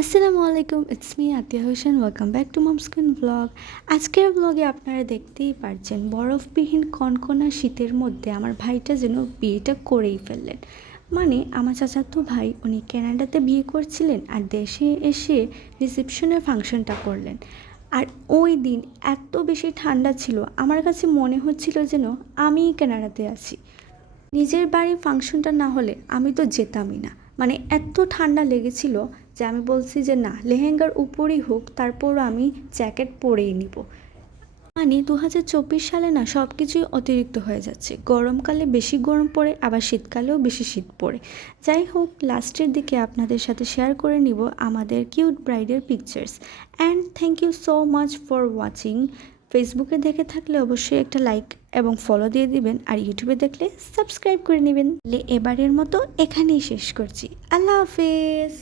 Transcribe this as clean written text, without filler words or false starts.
আসসালামু আলাইকুম, it's me Atia Hossain. Welcome back to mom's queen blog. আজকের ব্লগে আপনারা দেখতেই পারছেন বরফবিহীন কনকনা শীতের মধ্যে আমার ভাইটা যেন বিয়েটা করেই ফেললেন। মানে আমার চাচাতো ভাই উনি কানাডাতে বিয়ে করছিলেন আর দেশে এসে রিসেপশনের ফাংশনটা করলেন। আর ওই দিন এত বেশি ঠান্ডা ছিল, আমার কাছে মনে হচ্ছিল যেন আমিই কানাডাতে আছি। নিজের বাড়ির ফাংশনটা না হলে আমি তো যেতামই না। মানে এত ঠান্ডা লেগেছিল যে আমি বলছি যে না, লেহেঙ্গার উপরই হোক তারপরও আমি জ্যাকেট পরেই নিব। মানে 2024 সালে না সব কিছুই অতিরিক্ত হয়ে যাচ্ছে। গরমকালে বেশি গরম পড়ে, আবার শীতকালেও বেশি শীত পড়ে। যাই হোক, লাস্টের দিকে আপনাদের সাথে শেয়ার করে নিব আমাদের কিউট ব্রাইডের pictures. And thank you so much for watching. ফেসবুকে দেখে থাকলে অবশ্যই একটা লাইক এবং ফলো দিয়ে দিবেন, আর ইউটিউবে দেখলে সাবস্ক্রাইব করে নেবেন। এবারের মতো এখানেই শেষ করছি। আল্লাহ হাফেজ।